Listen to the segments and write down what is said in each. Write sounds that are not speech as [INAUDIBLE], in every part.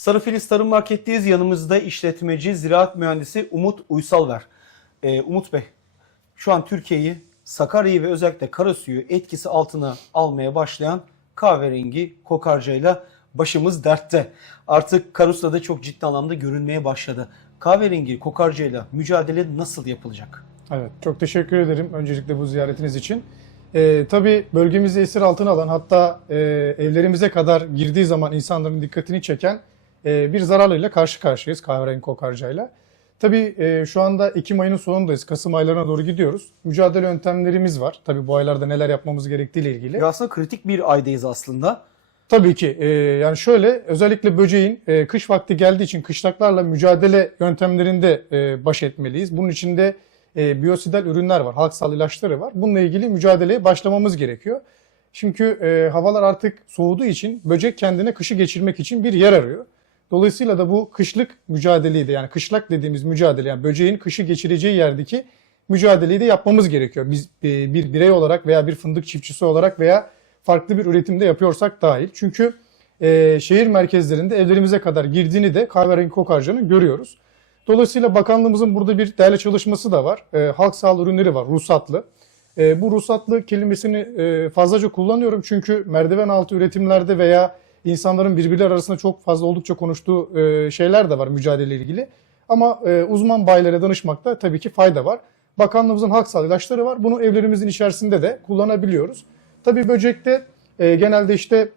Sarıfiliz Tarım Market'teyiz. Yanımızda işletmeci, ziraat mühendisi Umut Uysal var. Ee, Umut Bey, şu an Türkiye'yi, Sakarya'yı ve özellikle Karasu'yu etkisi altına almaya başlayan kahverengi kokarcayla başımız dertte. Artık Karasu'da da çok ciddi anlamda görünmeye başladı. Kahverengi kokarcayla mücadele nasıl yapılacak? Evet, çok teşekkür ederim öncelikle bu ziyaretiniz için. Ee, tabii bölgemizi esir altına alan hatta e, evlerimize kadar girdiği zaman insanların dikkatini çeken e, bir zararlıyla karşı karşıyayız kahverengi kokarcayla. Tabii e, şu anda Ekim ayının sonundayız. Kasım aylarına doğru gidiyoruz. Mücadele yöntemlerimiz var. Tabii bu aylarda neler yapmamız gerektiğiyle ilgili. Ya aslında kritik bir aydayız aslında. Tabii ki. e, yani şöyle özellikle böceğin e, kış vakti geldiği için kışlaklarla mücadele yöntemlerinde e, baş etmeliyiz. Bunun içinde e, biyosidal ürünler var, halksal ilaçları var. Bununla ilgili mücadeleye başlamamız gerekiyor. Çünkü e, havalar artık soğuduğu için böcek kendine kışı geçirmek için bir yer arıyor. Dolayısıyla da bu kışlık mücadeleyi de yani kışlak dediğimiz mücadele yani böceğin kışı geçireceği yerdeki mücadeleyi de yapmamız gerekiyor. Biz e, bir birey olarak veya bir fındık çiftçisi olarak veya farklı bir üretimde yapıyorsak dahil. Çünkü e, şehir merkezlerinde evlerimize kadar girdiğini de kahverengi kokarcanın görüyoruz. Dolayısıyla bakanlığımızın burada bir değerli çalışması da var. E, halk sağlığı ürünleri var, ruhsatlı. E, bu ruhsatlı kelimesini e, fazlaca kullanıyorum çünkü merdiven altı üretimlerde veya insanların birbirleri arasında çok fazla oldukça konuştuğu e, şeyler de var mücadele ilgili. Ama e, uzman bayilere danışmakta tabii ki fayda var. Bakanlığımızın halk sağlığı ilaçları var. Bunu evlerimizin içerisinde de kullanabiliyoruz. Tabii böcekte e, genelde işte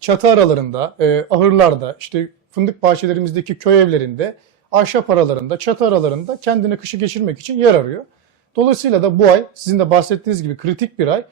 çatı aralarında, e, ahırlarda, işte fındık bahçelerimizdeki köy evlerinde, ahşap aralarında, çatı aralarında kendine kışı geçirmek için yer arıyor. Dolayısıyla da bu ay sizin de bahsettiğiniz gibi kritik bir ay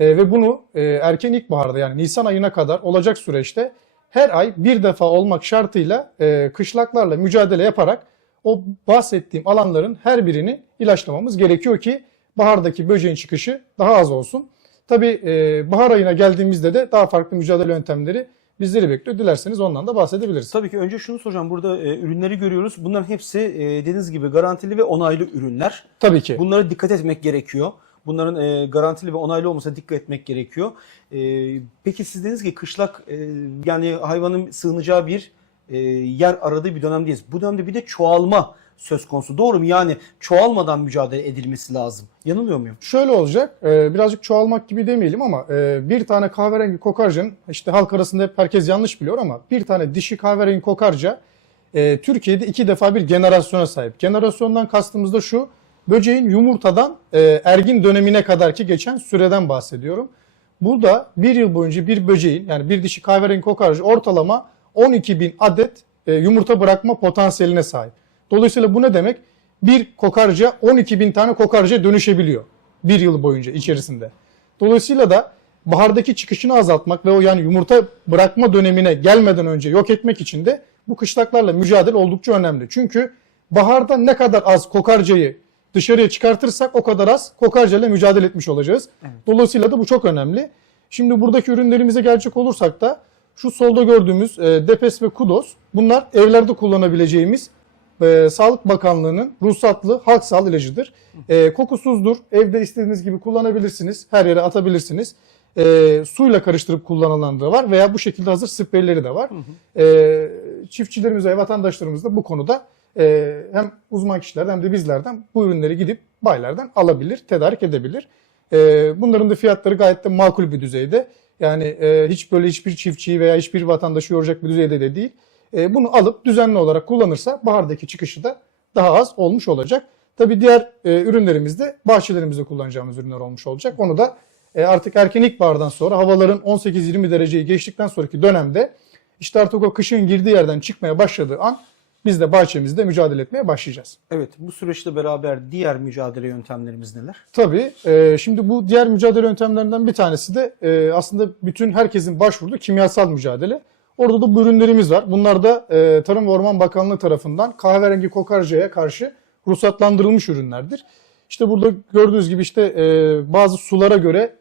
E, ve bunu e, erken ilkbaharda yani Nisan ayına kadar olacak süreçte her ay bir defa olmak şartıyla e, kışlaklarla mücadele yaparak o bahsettiğim alanların her birini ilaçlamamız gerekiyor ki bahardaki böceğin çıkışı daha az olsun. Tabii e, bahar ayına geldiğimizde de daha farklı mücadele yöntemleri bizleri bekliyor. Dilerseniz ondan da bahsedebiliriz. Tabii ki önce şunu soracağım. Burada e, ürünleri görüyoruz. Bunların hepsi e, dediğiniz gibi garantili ve onaylı ürünler. Tabii ki. Bunlara dikkat etmek gerekiyor. Bunların e, garantili ve onaylı olmasına dikkat etmek gerekiyor. E, peki siz dediniz ki kışlak e, yani hayvanın sığınacağı bir e, yer aradığı bir dönemdeyiz. Bu dönemde bir de çoğalma söz konusu. Doğru mu? Yani çoğalmadan mücadele edilmesi lazım. Yanılıyor muyum? Şöyle olacak, e, birazcık çoğalmak gibi demeyelim ama e, bir tane kahverengi kokarcanın, işte halk arasında hep herkes yanlış biliyor ama bir tane dişi kahverengi kokarca e, Türkiye'de iki defa bir generasyona sahip. Generasyondan kastımız da şu, böceğin yumurtadan e, ergin dönemine kadarki geçen süreden bahsediyorum. Burada bir yıl boyunca bir böceğin yani bir dişi kahverengi kokarca ortalama 12 bin adet e, yumurta bırakma potansiyeline sahip. Dolayısıyla bu ne demek? Bir kokarca 12 bin tane kokarca dönüşebiliyor bir yıl boyunca içerisinde. Dolayısıyla da bahardaki çıkışını azaltmak ve o yani yumurta bırakma dönemine gelmeden önce yok etmek için de bu kışlaklarla mücadele oldukça önemli. Çünkü baharda ne kadar az kokarcayı dışarıya çıkartırsak o kadar az kokarcayla mücadele etmiş olacağız. Dolayısıyla da bu çok önemli. Şimdi buradaki ürünlerimize gelecek olursak da şu solda gördüğümüz e, Depes ve Kudos bunlar evlerde kullanabileceğimiz e, Sağlık Bakanlığı'nın ruhsatlı halk sağlığı ilacıdır. E, kokusuzdur. Evde istediğiniz gibi kullanabilirsiniz. Her yere atabilirsiniz. E, suyla karıştırıp kullanılan da var veya bu şekilde hazır spreyleri de var. E, çiftçilerimiz ve vatandaşlarımız da bu konuda e, hem uzman kişilerden hem de bizlerden bu ürünleri gidip baylardan alabilir, tedarik edebilir. E, bunların da fiyatları gayet de makul bir düzeyde. Yani e, hiç böyle hiçbir çiftçiyi veya hiçbir vatandaşı yoracak bir düzeyde de değil. E, bunu alıp düzenli olarak kullanırsa bahardaki çıkışı da daha az olmuş olacak. Tabii diğer e, ürünlerimiz de bahçelerimizde kullanacağımız ürünler olmuş olacak. Onu da e, artık erken ilkbahardan sonra havaların 18-20 dereceyi geçtikten sonraki dönemde işte artık o kışın girdiği yerden çıkmaya başladığı an biz de bahçemizde mücadele etmeye başlayacağız. Evet. Bu süreçte beraber diğer mücadele yöntemlerimiz neler? Tabii. e, şimdi bu diğer mücadele yöntemlerinden bir tanesi de e, aslında bütün herkesin başvurduğu kimyasal mücadele. Orada da bu ürünlerimiz var. Bunlar da e, Tarım ve Orman Bakanlığı tarafından kahverengi kokarcaya karşı ruhsatlandırılmış ürünlerdir. İşte burada gördüğünüz gibi işte e, bazı sulara göre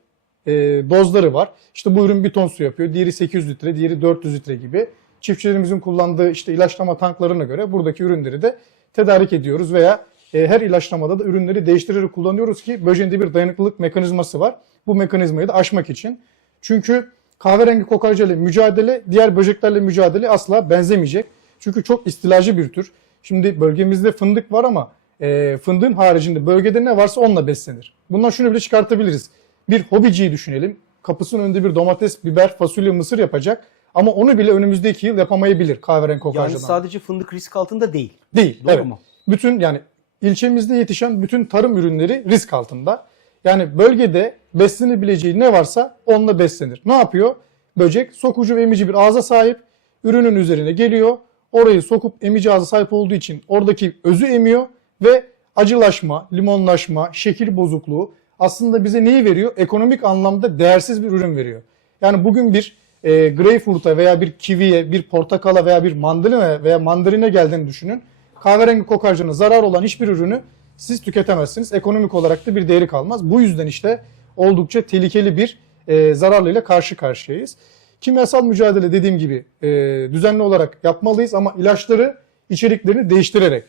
e, dozları var. İşte bu ürün bir ton su yapıyor. Diğeri 800 litre, diğeri 400 litre gibi. Çiftçilerimizin kullandığı işte ilaçlama tanklarına göre buradaki ürünleri de tedarik ediyoruz veya e, her ilaçlamada da ürünleri değiştirerek kullanıyoruz ki böceğinde bir dayanıklılık mekanizması var. Bu mekanizmayı da aşmak için. Çünkü kahverengi kokarca ile mücadele diğer böceklerle mücadele asla benzemeyecek. Çünkü çok istilacı bir tür. Şimdi bölgemizde fındık var ama e, fındığın haricinde bölgede ne varsa onunla beslenir. Bundan şunu bile çıkartabiliriz. Bir hobiciyi düşünelim. Kapısının önünde bir domates, biber, fasulye, mısır yapacak. Ama onu bile önümüzdeki yıl yapamayabilir kahverengi kokarcadan. Yani sadece fındık risk altında değil. Değil. Doğru evet. mu? Bütün yani ilçemizde yetişen bütün tarım ürünleri risk altında. Yani bölgede beslenebileceği ne varsa onunla beslenir. Ne yapıyor? Böcek sokucu ve emici bir ağza sahip. Ürünün üzerine geliyor. Orayı sokup emici ağza sahip olduğu için oradaki özü emiyor ve acılaşma, limonlaşma, şekil bozukluğu aslında bize neyi veriyor? Ekonomik anlamda değersiz bir ürün veriyor. Yani bugün bir e, greyfurt'a veya bir kiviye, bir portakala veya bir mandalina veya mandalina geldiğini düşünün. Kahverengi kokarcana zarar olan hiçbir ürünü siz tüketemezsiniz. Ekonomik olarak da bir değeri kalmaz. Bu yüzden işte oldukça tehlikeli bir e, zararlıyla karşı karşıyayız. Kimyasal mücadele dediğim gibi e, düzenli olarak yapmalıyız ama ilaçları içeriklerini değiştirerek.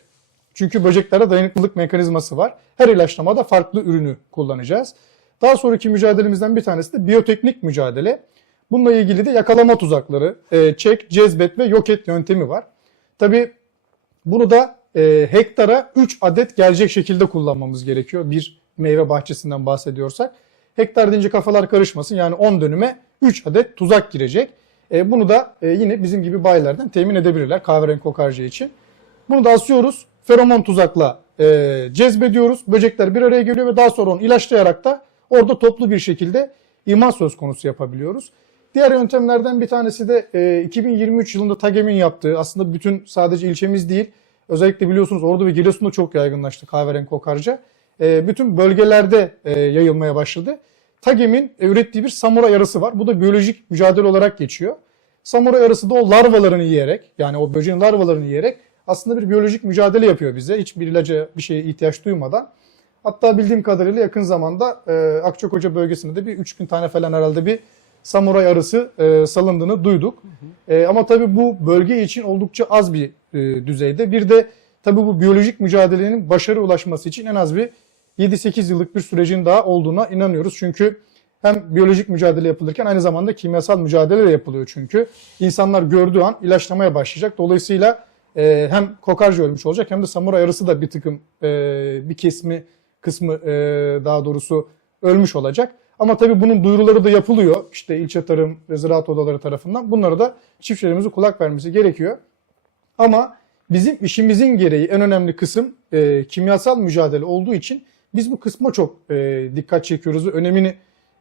Çünkü böceklere dayanıklılık mekanizması var. Her ilaçlamada farklı ürünü kullanacağız. Daha sonraki mücadelemizden bir tanesi de biyoteknik mücadele. Bununla ilgili de yakalama tuzakları, e, çek, cezbet ve yok et yöntemi var. Tabii bunu da e, hektara 3 adet gelecek şekilde kullanmamız gerekiyor. Bir meyve bahçesinden bahsediyorsak. Hektar deyince kafalar karışmasın. Yani 10 dönüme 3 adet tuzak girecek. E, bunu da e, yine bizim gibi bayilerden temin edebilirler kahverengi kokarca için. Bunu da asıyoruz. Feromon tuzakla e, cezbediyoruz. Böcekler bir araya geliyor ve daha sonra onu ilaçlayarak da orada toplu bir şekilde iman söz konusu yapabiliyoruz. Diğer yöntemlerden bir tanesi de e, 2023 yılında TAGEM'in yaptığı aslında bütün sadece ilçemiz değil özellikle biliyorsunuz Ordu ve Giresun'da çok yaygınlaştı kahverengi kokarca. E, bütün bölgelerde e, yayılmaya başladı. TAGEM'in ürettiği bir samuray arısı var. Bu da biyolojik mücadele olarak geçiyor. Samuray arısı da o larvalarını yiyerek yani o böceğin larvalarını yiyerek aslında bir biyolojik mücadele yapıyor bize. Hiçbir ilaca bir şeye ihtiyaç duymadan. Hatta bildiğim kadarıyla yakın zamanda e, Akçakoca bölgesinde de bir 3000 tane falan herhalde bir samuray arısı e, salındığını duyduk. E, ama tabii bu bölge için oldukça az bir e, düzeyde. Bir de tabii bu biyolojik mücadelenin başarı ulaşması için en az bir 7-8 yıllık bir sürecin daha olduğuna inanıyoruz. Çünkü hem biyolojik mücadele yapılırken aynı zamanda kimyasal mücadele de yapılıyor çünkü. İnsanlar gördüğü an ilaçlamaya başlayacak. Dolayısıyla e, hem kokarca ölmüş olacak hem de samuray arısı da bir tıkım e, bir kesimi kısmı e, daha doğrusu ölmüş olacak. Ama tabii bunun duyuruları da yapılıyor. İşte ilçe tarım ve ziraat odaları tarafından. Bunlara da çiftçilerimizin kulak vermesi gerekiyor. Ama bizim işimizin gereği en önemli kısım e, kimyasal mücadele olduğu için biz bu kısma çok e, dikkat çekiyoruz ve önemini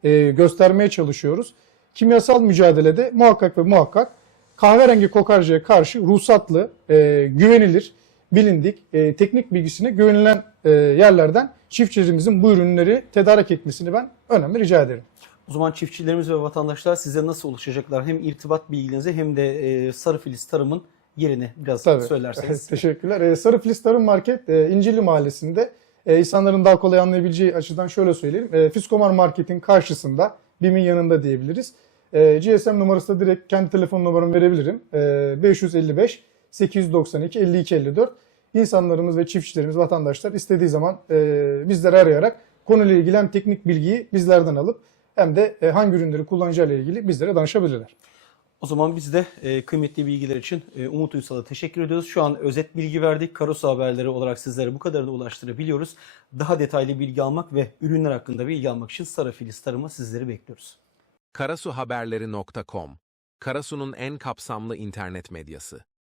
e, göstermeye çalışıyoruz. Kimyasal mücadelede muhakkak ve muhakkak kahverengi kokarcaya karşı ruhsatlı, e, güvenilir, bilindik, e, teknik bilgisine güvenilen e, yerlerden çiftçilerimizin bu ürünleri tedarik etmesini ben önemli rica ederim. O zaman çiftçilerimiz ve vatandaşlar size nasıl ulaşacaklar? Hem irtibat bilginizi hem de e, Sarı Filiz Tarım'ın yerini biraz Tabii. söylerseniz. [LAUGHS] Teşekkürler. Ee, Sarı Filiz Tarım Market e, İncirli Mahallesi'nde e, insanların daha kolay anlayabileceği açıdan şöyle söyleyeyim. E, Fiskomar Market'in karşısında, BİM'in yanında diyebiliriz. E, GSM numarası da direkt kendi telefon numaramı verebilirim. E, 555 892 52 54. İnsanlarımız ve çiftçilerimiz, vatandaşlar istediği zaman e, bizleri arayarak konuyla ilgili hem teknik bilgiyi bizlerden alıp hem de e, hangi ürünleri kullanacağıyla ilgili bizlere danışabilirler. O zaman biz de e, kıymetli bilgiler için e, Umut Uysal'a teşekkür ediyoruz. Şu an özet bilgi verdik. Karosu haberleri olarak sizlere bu kadarını ulaştırabiliyoruz. Daha detaylı bilgi almak ve ürünler hakkında bilgi almak için Sarı Filiz Tarım'a sizleri bekliyoruz. karasuhaberleri.com Karasu'nun en kapsamlı internet medyası.